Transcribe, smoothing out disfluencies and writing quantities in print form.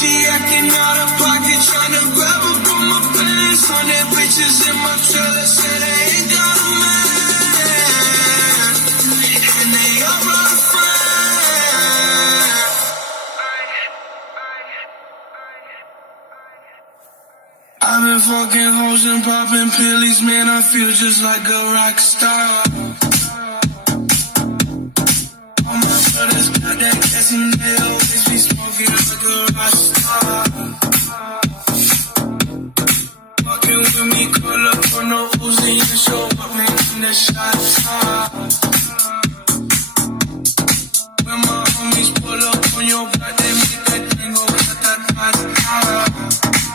She acting out of pocket, tryna grab up on my pants. 100 bitches in my trailer, say they ain't got a man, and they all brought a friend. I've been fucking hoes and popping pillies, man, I feel just like a rock star. All my brothers got that gas and they